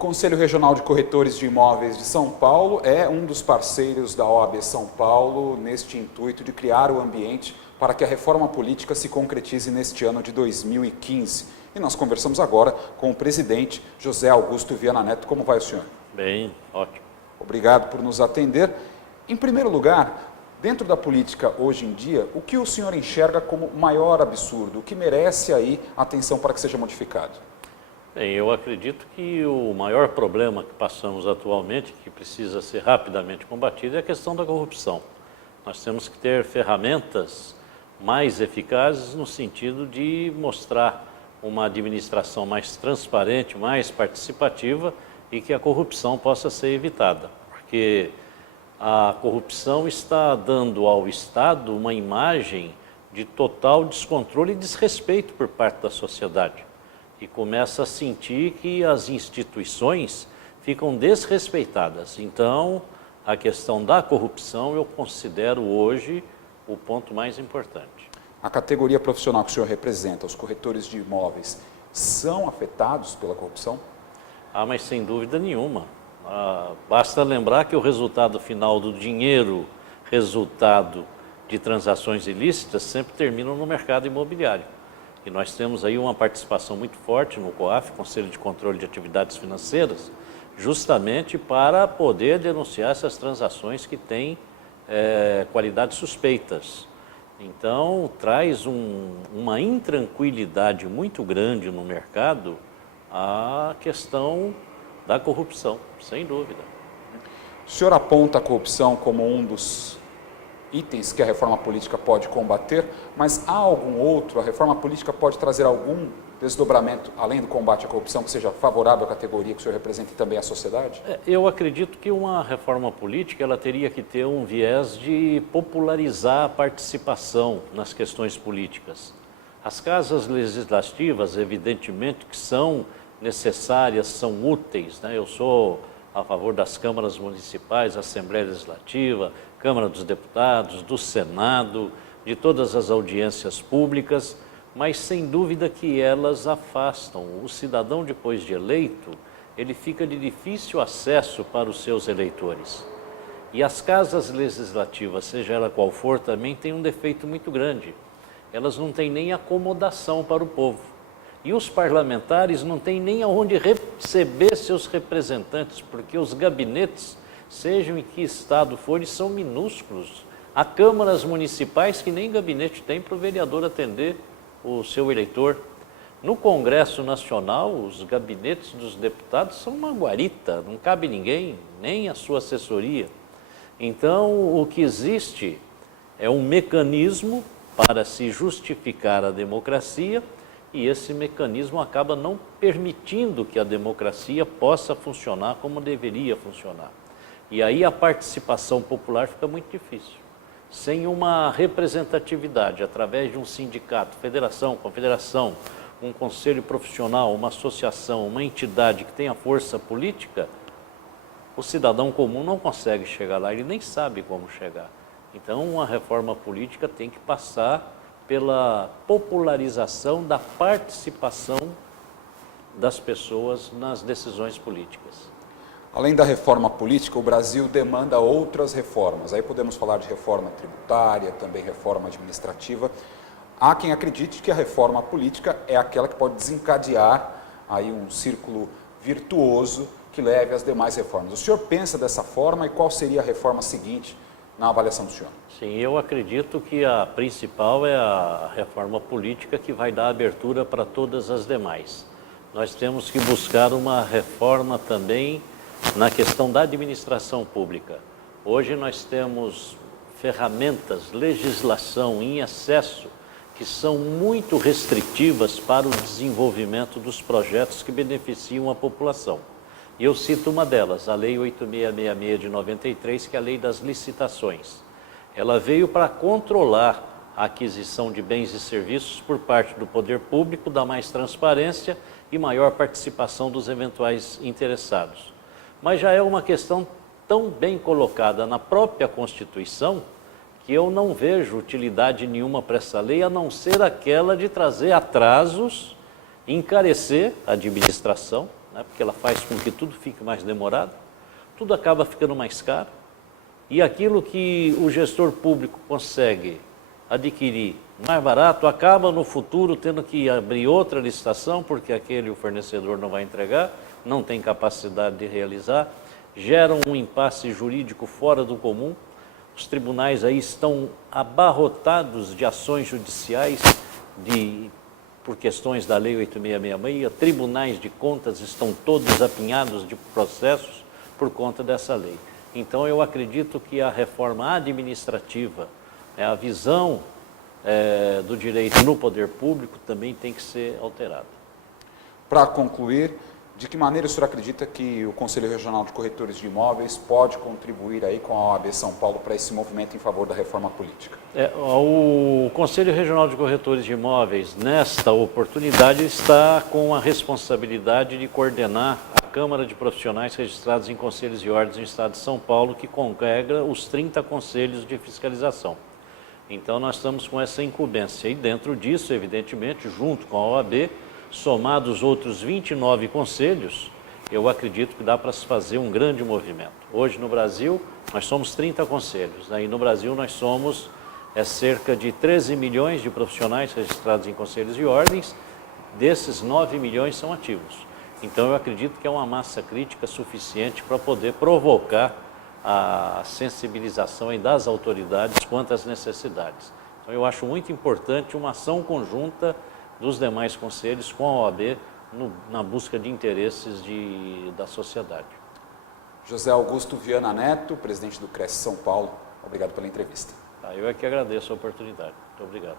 Conselho Regional de Corretores de Imóveis de São Paulo é um dos parceiros da OAB São Paulo neste intuito de criar o ambiente para que a reforma política se concretize neste ano de 2015. E nós conversamos agora com o presidente José Augusto Viana Neto. Como vai o senhor? Bem, ótimo. Obrigado por nos atender. Em primeiro lugar, dentro da política hoje em dia, o que o senhor enxerga como maior absurdo, o que merece aí atenção para que seja modificado? Bem, eu acredito que o maior problema que passamos atualmente, que precisa ser rapidamente combatido, é a questão da corrupção. Nós temos que ter ferramentas mais eficazes no sentido de mostrar uma administração mais transparente, mais participativa e que a corrupção possa ser evitada. Porque a corrupção está dando ao Estado uma imagem de total descontrole e desrespeito por parte da sociedade. E começa a sentir que as instituições ficam desrespeitadas. Então, a questão da corrupção eu considero hoje o ponto mais importante. A categoria profissional que o senhor representa, os corretores de imóveis, são afetados pela corrupção? Mas sem dúvida nenhuma. Basta lembrar que o resultado final do dinheiro, resultado de transações ilícitas, sempre termina no mercado imobiliário. E nós temos aí uma participação muito forte no COAF, Conselho de Controle de Atividades Financeiras, justamente para poder denunciar essas transações que têm qualidades suspeitas. Então, traz uma intranquilidade muito grande no mercado a questão da corrupção, sem dúvida. O senhor aponta a corrupção como um dos itens que a reforma política pode combater, mas há algum outro? A reforma política pode trazer algum desdobramento, além do combate à corrupção, que seja favorável à categoria que o senhor representa e também à sociedade? Eu acredito que uma reforma política ela teria que ter um viés de popularizar a participação nas questões políticas. As casas legislativas, evidentemente, que são necessárias, são úteis, né? Eu sou a favor das câmaras municipais, Assembleia Legislativa, Câmara dos Deputados, do Senado, de todas as audiências públicas, mas sem dúvida que elas afastam. O cidadão, depois de eleito, ele fica de difícil acesso para os seus eleitores. E as casas legislativas, seja ela qual for, também têm um defeito muito grande. Elas não têm nem acomodação para o povo. E os parlamentares não têm nem aonde receber seus representantes, porque os gabinetes, sejam em que estado forem, são minúsculos. Há câmaras municipais que nem gabinete tem para o vereador atender o seu eleitor. No Congresso Nacional, os gabinetes dos deputados são uma guarita, não cabe ninguém, nem a sua assessoria. Então, o que existe é um mecanismo para se justificar a democracia, e esse mecanismo acaba não permitindo que a democracia possa funcionar como deveria funcionar. E aí a participação popular fica muito difícil. Sem uma representatividade, através de um sindicato, federação, confederação, um conselho profissional, uma associação, uma entidade que tenha força política, o cidadão comum não consegue chegar lá, ele nem sabe como chegar. Então, uma reforma política tem que passar pela popularização da participação das pessoas nas decisões políticas. Além da reforma política, o Brasil demanda outras reformas. Aí podemos falar de reforma tributária, também reforma administrativa. Há quem acredite que a reforma política é aquela que pode desencadear aí um círculo virtuoso que leve às demais reformas. O senhor pensa dessa forma e qual seria a reforma seguinte na avaliação do senhor? Sim, eu acredito que a principal é a reforma política que vai dar abertura para todas as demais. Nós temos que buscar uma reforma também na questão da administração pública. Hoje nós temos ferramentas, legislação em excesso que são muito restritivas para o desenvolvimento dos projetos que beneficiam a população. E eu cito uma delas, a Lei 8666 de 93, que é a Lei das Licitações. Ela veio para controlar a aquisição de bens e serviços por parte do poder público, dar mais transparência e maior participação dos eventuais interessados. Mas já é uma questão tão bem colocada na própria Constituição que eu não vejo utilidade nenhuma para essa lei, a não ser aquela de trazer atrasos, encarecer a administração, né, porque ela faz com que tudo fique mais demorado, tudo acaba ficando mais caro, e aquilo que o gestor público consegue adquirir mais barato, acaba no futuro tendo que abrir outra licitação, porque o fornecedor não vai entregar, não tem capacidade de realizar, gera um impasse jurídico fora do comum. Os tribunais aí estão abarrotados de ações judiciais por questões da Lei 8666, tribunais de contas estão todos apinhados de processos por conta dessa lei. Então eu acredito que a reforma administrativa, a visão do direito no poder público também tem que ser alterada. Para concluir, de que maneira o senhor acredita que o Conselho Regional de Corretores de Imóveis pode contribuir aí com a OAB São Paulo para esse movimento em favor da reforma política? O Conselho Regional de Corretores de Imóveis, nesta oportunidade, está com a responsabilidade de coordenar a Câmara de Profissionais registrados em Conselhos e Ordens no Estado de São Paulo, que congrega os 30 conselhos de fiscalização. Então, nós estamos com essa incumbência. E dentro disso, evidentemente, junto com a OAB, somados outros 29 conselhos, eu acredito que dá para se fazer um grande movimento. Hoje no Brasil, nós somos 30 conselhos. Aí no Brasil nós somos cerca de 13 milhões de profissionais registrados em conselhos e ordens, desses 9 milhões são ativos. Então eu acredito que é uma massa crítica suficiente para poder provocar a sensibilização aí das autoridades quanto às necessidades. Então eu acho muito importante uma ação conjunta dos demais conselhos com a OAB na busca de interesses da sociedade. José Augusto Viana Neto, presidente do CRES São Paulo, obrigado pela entrevista. Eu é que agradeço a oportunidade. Muito obrigado.